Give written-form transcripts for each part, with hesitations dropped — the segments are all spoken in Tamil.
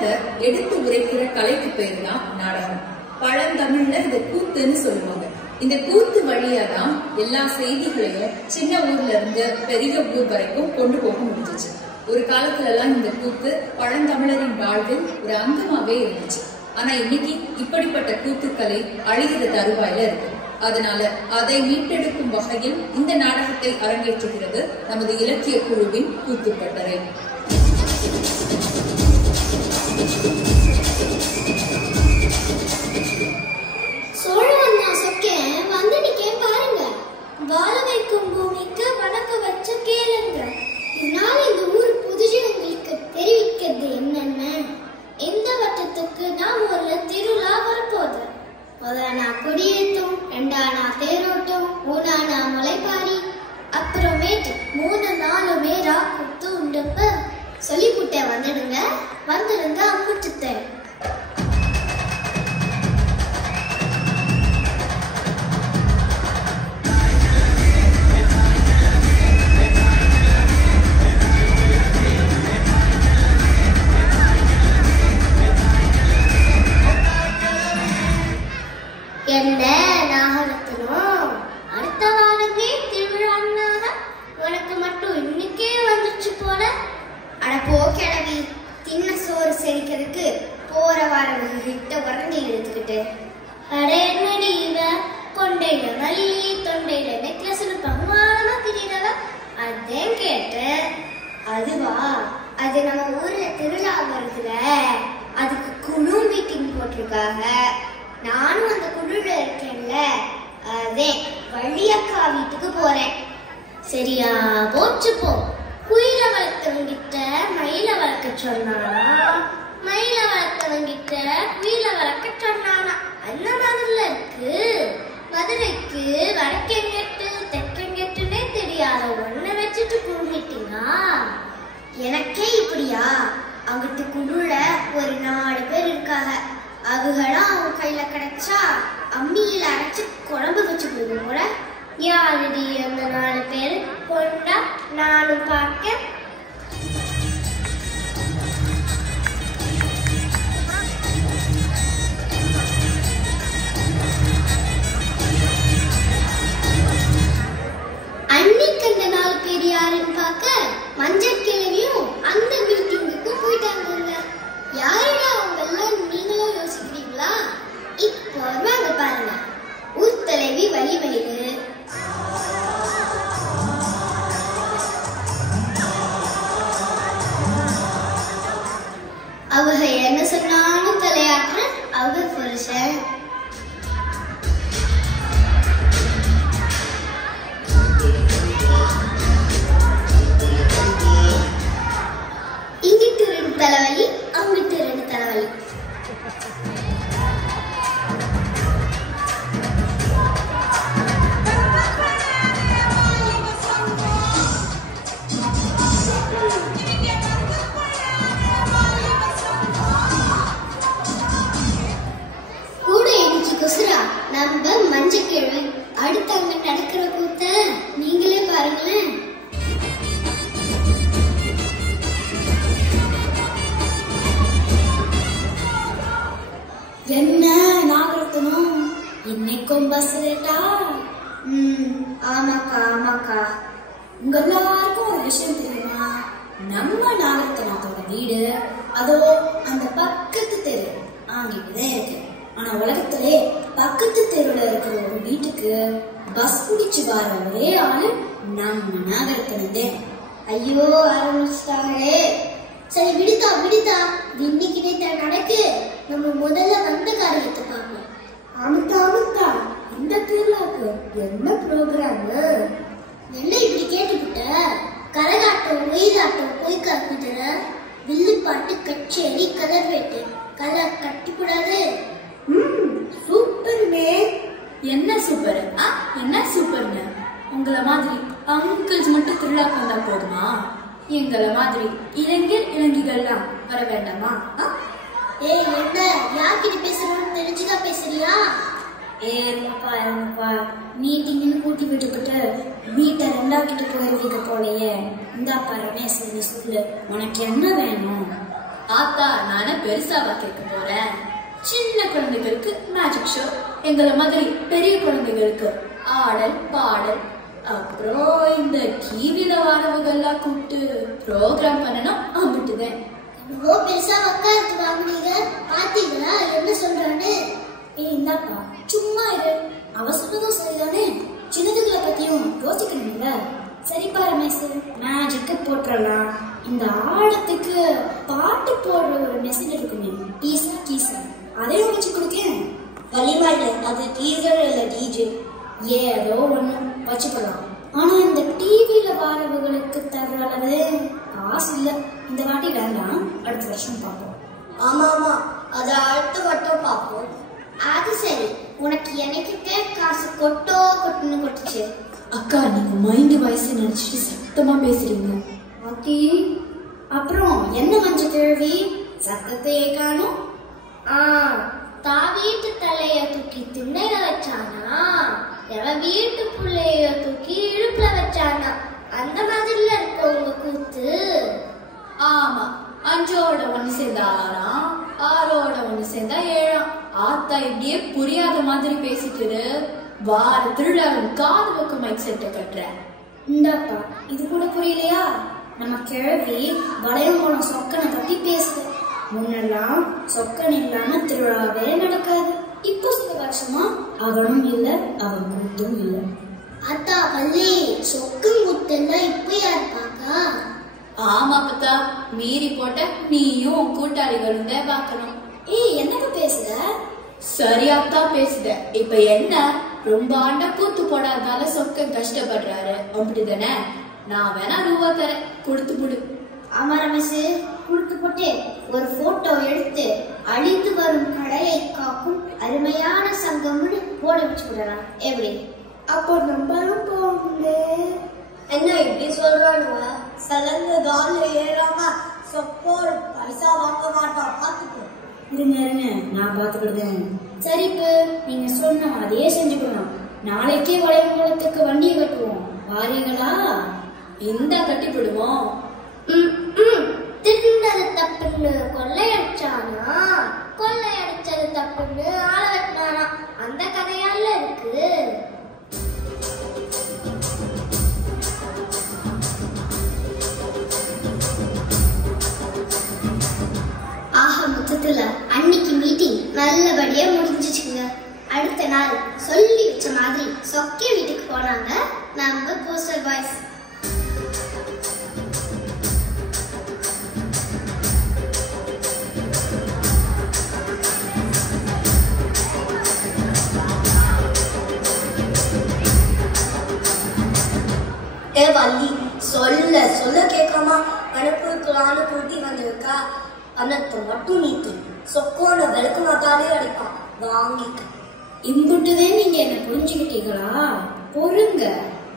சட்டத்தை எடுத்து உரைக்கிற கலைக்கு பேரு தான் நாடகம். பழந்தமிழ்ல இந்த கூத்துன்னு சொல்லுவாங்க. இந்த கூத்து வழியா தான் எல்லா செய்திகளையும் சின்ன ஊர்ல இருந்து பெரிய ஊர் வரைக்கும் கொண்டு போக முடிஞ்சிச்சு. ஒரு காலத்துல எல்லாம் இந்த கூத்து பழந்தமிழரின் வாழ்வில் ஒரு அங்கமாவே இருந்துச்சு. ஆனா இன்னைக்கு இப்படிப்பட்ட கூத்துக்களை அழிகிற தருவாயில இருக்கு. அதனால அதை மீட்டெடுக்கும் வகையில் இந்த நாடகத்தை அரங்கேற்றுகிறது நமது இலக்கிய குழுவின் கூத்துப்பட்டறை. வாழ வைக்கும் பூமிக்கு வணக்க வச்ச கேளுங்க. இதனால இந்த ஊர் புதுஜி உங்களுக்கு தெரிவிக்கிறது என்னன்னா, இந்த வட்டத்துக்கு நான் ஒரு திருவிழா வரப்போகுது. முதலானா கொடியேற்றம், ரெண்டானா தேரோட்டம், மூணானா முளைப்பாரி, அப்புறமேட்டு 3-4 மேரா குத்து உண்டப்ப சொல்லிப்புட்ட வந்துடுங்க. வந்திருந்தா அம்முட்டுத்தேன். என்ன நாகரத்னம், அடுத்த வாரமே திருவிழான்னாக உனக்கு மட்டும் இன்னைக்கே வந்துச்சு போல. அட போ கிளவி, தின்ன சோறு செரிக்கிறதுக்கு போற வாரம் கிட்ட உரண்டி எடுத்துக்கிட்டு. அட என்னடி இவ, கொண்டையில மல்லி தொண்டையில நெக்லஸ் பகவானா திடீரவ. அதான் கேட்டேன். அதுவா, அது நம்ம ஊர்ல திருவிழா வருதுல, அதுக்கு குழு மீட்டிங் போட்டிருக்காங்க. நானும் அந்த குழுல இருக்கேன்ல, அதே வள்ளியக்கா வீட்டுக்கு போறேன். சரியா போச்சு போ. குயில வளர்த்தவங்கிட்ட மயில வளர்க்க சொன்னானா, மயில வளர்த்தவங்கிட்ட குயில வளர்க்க சொன்னானா. அந்த மாதிரில இருக்கு. மதுரைக்கு வடக்கெங்கெட்டு தெற்கெங்கெட்டுன்னே தெரியாத ஒன்ன வச்சுட்டு குழுமிட்டீங்களா? எனக்கே இப்படியா? அங்கிட்டு குழுல ஒரு 4 பேர் இருக்காங்க. அவங்களாம் அவங்க கையில கிடைச்சா அம்மியில அரைச்சு குழம்பு வச்சு போகும் போல. யாருடி அந்த 4 பேர்? கொண்டா நானும் பார்க்க. அன்னைக்கு அந்த 4 பேர் யாருன்னு பார்க்க மஞ்சள் கிழவியும் அந்த மீட்டிங்குக்கு போயிட்டாங்க. யாருடா அவங்க எல்லாம் நீங்களும் யோசிக்கிறீங்களா? இப்போ வாங்க பாருங்க. ஊர் தலைவி வழிமயிலு, அவங்க என்ன சொன்னாலும் தலையாற்ற அவங்க புருஷன். இங்கிட்டு 2 தலைவலி, அங்கிட்டு 2 தலைவலி. கூட இன்னைக்கு கொசுரா நம்ம மஞ்சக்கிழமை. அடுத்து அங்க நடக்கிற கூத்த நீங்களே பாருங்களேன். என்ன நாகரத்னம், இன்னைக்கும் பஸ் லேட்டா? ஆமாக்கா ஆமாக்கா. உங்க எல்லாருக்கும் ஒரு விஷயம் தெரியுமா? நம்ம நாகரத்னத்தோட வீடு அதோ அந்த பக்கத்து தெரு அங்கிட்டுதான் இருக்கு. ஆனா உலகத்திலே பக்கத்து தெருவுல இருக்கிற ஒரு வீட்டுக்கு பஸ் பிடிச்சு வர ஒரே ஆளு நம்ம நாகரத்னம். ஐயோ ஆரம்பிச்சிட்டாங்களே. சரி விடுதா விடுதா, இன்னைக்கு நேற்று நடக்கு. நம்ம முதல்ல வந்த காரியத்தை பார்ப்போம். அமுத்தா அமுத்தா, இந்த திருவிழாக்கு என்ன ப்ரோக்ராம்? என்ன இப்படி கேட்டுக்கிட்ட? கரகாட்டம், ஒயிலாட்டம், பொய்க்காக்குதுல, வில்லுப்பாட்டு, கச்சேரி, கலர் வேட்டு, கலர் கட்டிக்கூடாது. சூப்பர்மே. என்ன சூப்பர்? என்ன சூப்பர்னு? உங்களை மாதிரி அங்கிள்ஸ் மட்டும் திருவிழாக்கு வந்தா போதுமா? எங்களை மாதிரி இளைஞர் இளைஞர்கள்லாம் வர வேண்டாமா? ஏய் என்ன யார்கிட்ட பேசுறோம்னு தெரிஞ்சுதான் பேசுறியா? ஏப்பா மீட்டிங்னு கூட்டி விட்டுக்கிட்டு வீட்டை 2ஆக்கிட்டு போயிருவீங்க போலையே. இந்தா பாருமே சொல்லு, உனக்கு என்ன வேணும்? ஆத்தா நானே பெருசாவா கேட்க போறேன். சின்ன குழந்தைகளுக்கு மேஜிக் ஷோ, எங்களை மாதிரி பெரிய குழந்தைகளுக்கு ஆடல் பாடல், அப்புறம் இந்த டிவில வரவங்கெல்லாம் கூப்பிட்டு ப்ரோக்ராம் பண்ணணும். அம்பிட்டுதான் பெருசா உட்காந்து வாங்குனீங்க, பாத்தீங்களா என்ன சொல்றான்னு? இந்தாப்பா சும்மா இரு, அவ சொன்னதும் சரிதானே, சின்னதுகளை பத்தியும் யோசிக்கணும்ல. சரிப்பா ரமேஷ், மேஜிக்கு போட்டுறலாம். இந்த ஆடத்துக்கு பாட்டு போடுற ஒரு மெசேஜ் இருக்குமே, டீசா கீசா, அதையும் வச்சு கொடுக்கேன். வலிமா இல்ல, அது டீசர் இல்ல டிஜே, ஏதோ ஒண்ணு வச்சுக்கலாம். ஆனா இந்த டிவில வரவங்களுக்கு தர்ற அளவு காசு இல்ல. இந்த வாட்டி வேண்டாம், அடுத்த வருஷம் பார்ப்போம். ஆமா ஆமா, அத அடுத்த வட்டம் பார்ப்போம். அது சரி, உனக்கு எனக்கு காசு கொட்டுன்னு கொட்டுச்சு. அக்கா நீங்க மைண்ட் வயசு நினைச்சிட்டு சத்தமா பேசுறீங்க. ஆத்தி, அப்புறம் என்ன மஞ்ச கேள்வி, சத்தத்தையே காணும். தான் வீட்டு தலைய தூக்கி திண்ணையில வச்சானா, எவன் வீட்டு புள்ளைய தூக்கி இடுப்புல வச்சானா, அந்த மாதிரில இருக்க உங்க கூத்து. ஆமா, 5ஓட 1 சேர்ந்தா 6ஆம், 6ஓட 1 சேர்ந்தா 7ஆம். ஆத்தா இப்படியே புரியாத மாதிரி பேசிட்டு வார திருவிழாவின் காது பக்கம் மைக் செட்டை கட்டுற. இந்தாப்பா, இது கூட புரியலையா? நம்ம கிழவி வளையங்குளம் சொக்கனை பத்தி பேசுது. முன்னெல்லாம் சொக்கன் இல்லாம திருவிழாவே நடக்காது. இப்போ சில வருஷமா அவனும் இல்ல, அவன் கூத்தும் இல்ல. அத்தா பள்ளி சொக்கும் குத்தெல்லாம் இப்ப யாரு பாக்கா? ஆமா பத்தா, மீறி போட்ட நீயும் கூட்டாளிகளும் தான் பாக்கணும். என்னப்பா பேசுற? சரியாத்தான் பேசுத. இப்ப என்ன, ரொம்ப ஆண்டா கூத்து போடாதால சொக்கன் கஷ்டப்படுறாரு அப்படிதானே? நான் வேணா ரூபா தரேன், கொடுத்து விடு. ஆமா ரமேஷ், கொடுத்து போட்டு ஒரு போட்டோ எடுத்து அழிந்து வரும் கடையை காக்கும் அருமையான சங்கம்னு போட வச்சு விடலாம். எப்படி? அப்போ நம்மளும் போகுங்க. என்ன இப்படி சொல்றானுவ? சலந்து கால ஏறாம சொப்போர் பைசா வாங்க மாட்டான், பாத்துக்கோ. இருங்க, நான் பாத்துக்கிடுதேன். சரி, இப்ப நீங்க சொன்ன அதையே செஞ்சுக்கணும். நாளைக்கே வளையங்குளத்துக்கு வண்டியை கட்டுவோம், வாரீங்களா? இந்த கட்டி விடுவோம். தின்னது தப்புன்னு கொள்ளையடிச்சானா, கொள்ளையடிச்சது தப்புன்னு ஆள வெட்டினானா, அந்த கதையால இருக்கு. ஆக மொத்தத்துல அன்னைக்கு மீட்டிங் நல்லபடியா முடிஞ்சிச்சுங்க. அடுத்த நாள் சொல்லி வச்ச மாதிரி சொக்கே வீட்டுக்கு போனாங்க நம்ம போஸ்டர் பாய்ஸ். வள்ளி சொல்ல சொல்ல கேட்காம அனுப்புக்கலான்னு கூட்டி வந்திருக்கா. அனத்தை மட்டும் நீத்து சொக்கோட வெளுக்கு மாத்தாலே அடிப்பான், வாங்கிக்க. இம்புட்டுதே நீங்க என்ன புரிஞ்சுக்கிட்டீங்களா? பொறுங்க,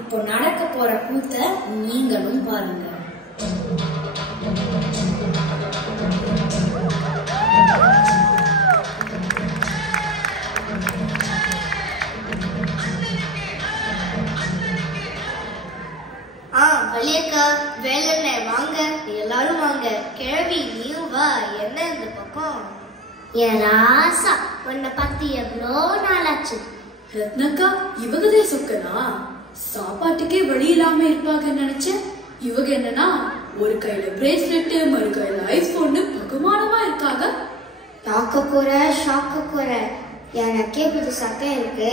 இப்போ நடக்க போற கூத்த நீங்களும் பாருங்க. வள்ளியக்கா, வேலை வாங்க, எல்லாரும் வாங்க. கிழவி நீயும் வா. என்ன இந்த பக்கம்? என் ராசா, உன்னை பார்த்து எவ்வளோ நாளாச்சு. ரத்னக்கா, இவங்கதே சொக்கனா? சாப்பாட்டுக்கே வழி இல்லாம இருப்பாங்கன்னு நினைச்சேன். இவங்க என்னன்னா ஒரு கையில பிரேஸ்லெட், மறு கையில ஐபோன், பகுமானமா இருக்காங்க. பார்க்க போற ஷாக்க போற, எனக்கே புதுசாக்க இருக்கு.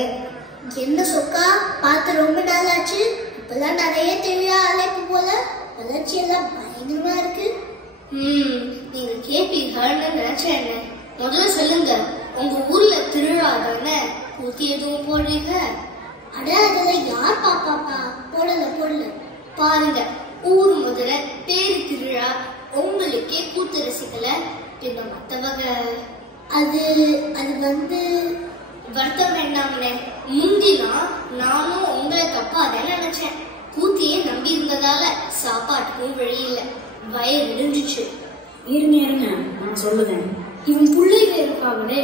என்ன சொக்கா, பார்த்து ரொம்ப நாளாச்சு. இப்பெல்லாம் நிறைய தெரியா அழைப்பு போல, வளர்ச்சி எல்லாம் பயங்கரமா இருக்கு. நீங்க கேப்பீங்கன்னு நினைச்சேன். என்ன முதல்ல சொல்லுங்க, உங்க ஊர்ல திருவிழா தானே, கூத்தி எதுவும் போடுறீங்க? அட அதெல்லாம் யார் பாப்பாப்பா, போடல. பாருங்க, ஊர் முதல்ல பேரு திருவிழா, உங்களுக்கே கூத்து ரசிக்கல, பின்ன மத்தவங்க அது வந்து வருத்தம் வேண்டாமனே. முந்திலாம் நானும் உங்களுக்கு அப்பா அதான் நினைச்சேன். கூத்தியே நம்பி இருந்ததால சாப்பாட்டுக்கும் வழி இல்ல, வயிறு விடுஞ்சிச்சு. இருங்க, நான் சொல்லுவேன். இவன் பிள்ளைங்க இருப்பாங்களே,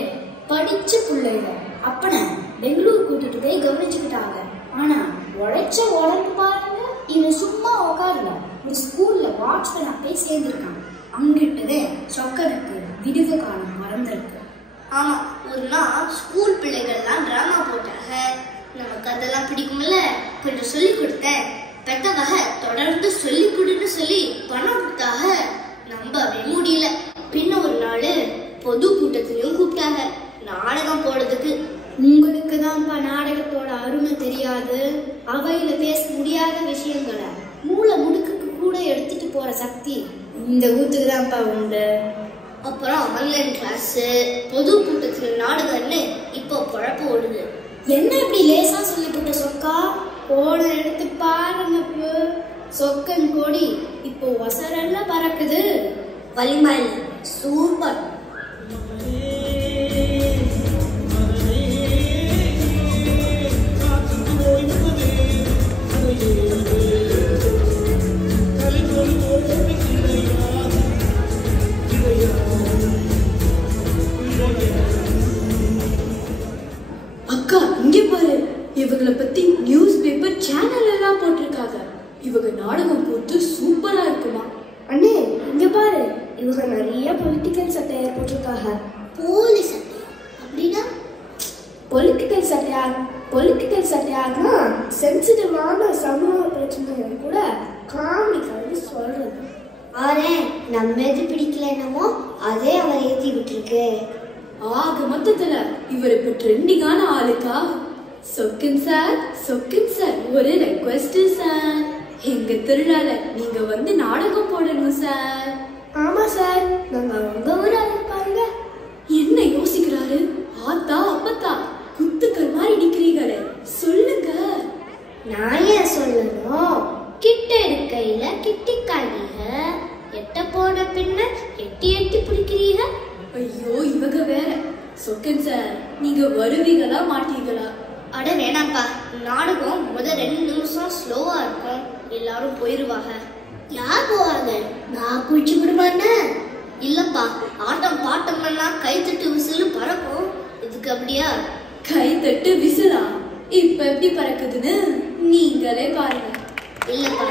படிச்ச பிள்ளைங்க, அப்பனை பெங்களூர் கூட்டிட்டு போய் கவனிச்சுக்கிட்டாங்க. ஆனா உழைச்ச உடம்பு பாருங்க, இவன் சும்மா உட்காருல, ஒரு ஸ்கூல்ல வாட்ச்மேனா போய் சேர்ந்திருக்கான். அங்கிட்டதே சொக்கனுக்கு விடுவு காலம் மறந்துருக்கு. ஆமா, ஒரு நாள் ஸ்கூல் பிள்ளைகள்லாம் டிராமா போட்டாங்க. நமக்கு அதெல்லாம் பிடிக்கும்ல, கொஞ்சம் சொல்லி கொடுத்தேன். பெத்தவக தொடர்ந்து சொல்லி கொடுன்னு சொல்லி பணம் கொடுத்தாக. நம்பவே முடியல. பின்ன ஒரு நாள் பொது கூட்டத்திலையும் கூப்பிட்டாங்க நாடகம் போடுறதுக்கு. உங்களுக்கு தான்ப்பா நாடகத்தோட அருமை தெரியாது. அவையில பேச முடியாத விஷயங்களை மூளை முடுக்குக்கு கூட எடுத்துட்டு போற சக்தி இந்த ஊத்துக்கு தான்ப்பா உண்டு. அப்புறம் ஆன்லைன் கிளாஸ், பொது கூட்டத்தில் நாடகம்னு இப்போ குழப்பம் ஓடுது. என்ன இப்படி லேசா சொல்லி போட்ட சொக்கா? போன எடுத்து பாருங்க. சொக்கன் கொடி இப்போ ஒசரல்ல பறக்குது. வலிமை சூப்பர். அக்கா இங்க பாரு, இவங்களை பத்தி நியூஸ் பேப்பர் சேனல் எல்லாம் போட்டிருக்காங்க. இவங்க நாடகம் போட்டு சூப்பரா இருக்குமா? அண்ணே இங்க பாரு, இவங்க நிறைய பொலிட்டிக்கல் சட்டையா போட்டிருக்காங்க. போலீஸ் அப்படின்னா பொலிட்டிக்கல் சட்டையார்னா சென்சிட்டிவான சமூக பிரச்சனைகள் கூட காமிக்காது சொல்றது. ஆரே நம்ம எது பிடிக்கல என்னமோ அதே அவரை ஏற்றி விட்டுருக்கு. ஆக மொத்தத்துல இவர் இப்ப ட்ரெண்டிங்கான ஆளுக்கா? சொக்கன் சார் ஒரு ரெக்வெஸ்ட் சார், எங்க திருவிழால நீங்க வந்து நாடகம் போடணும் சார். ஆமா சார், நாங்க உங்க ஊரா இருப்பாங்க. என்ன யோசிக்கிறாரு? ஆத்தா அப்பத்தா குத்துக்கள் மாதிரி நிக்கிறீங்களே, சொல்லுங்க. நான் ஏன் சொல்லணும்? கிட்ட இருக்கையில கிட்டிக்காதீங்க, எட்ட போன பின்ன எட்டி எட்டி பிடிக்கிறீங்க. ஐயோ இவங்க வேற. சொக்கன் சார் நீங்க வருவீங்களா மாட்டீங்களா? அட வேணாம்ப்பா, நாடகம் முதல் 2 நிமிஷம் ஸ்லோவா இருக்கும், எல்லாரும் போயிருவாங்க. யார் போவாங்க? நான் குளிச்சு விடுவானே. இல்லப்பா, ஆட்டம் பாட்டம் எல்லாம் கைத்தட்டு விசிலு பறக்கும். இதுக்கு அப்படியா? கை தட்டு விசிலா இப்ப எப்படி பறக்குதுன்னு நீங்களே பாருங்க. இல்லப்பா,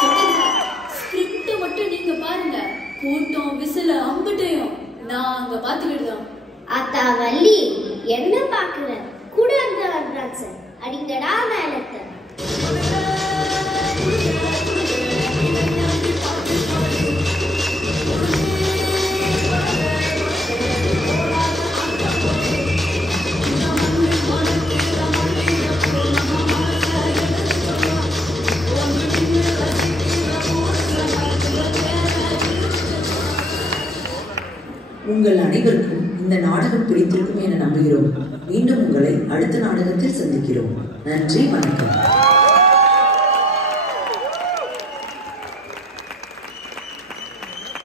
சொக்கன் சார் ஸ்கிரிப்ட் மட்டும் நீங்க பாருங்க, கூட்டம் விசில அம்பட்டையும் நாங்க பாத்துக்கிட்டுதான். அத்தா வள்ளி என்ன பாக்குற? கூட அந்த வர்றாங்க அடிங்கடா மேலத்தை. உங்கள் அனைவருக்கும் இந்த நாடகம் பிடித்திருக்கும் என நம்புகிறோம். மீண்டும் உங்களை அடுத்த நாடகத்தில் சந்திக்கிறோம். நன்றி, வணக்கம்.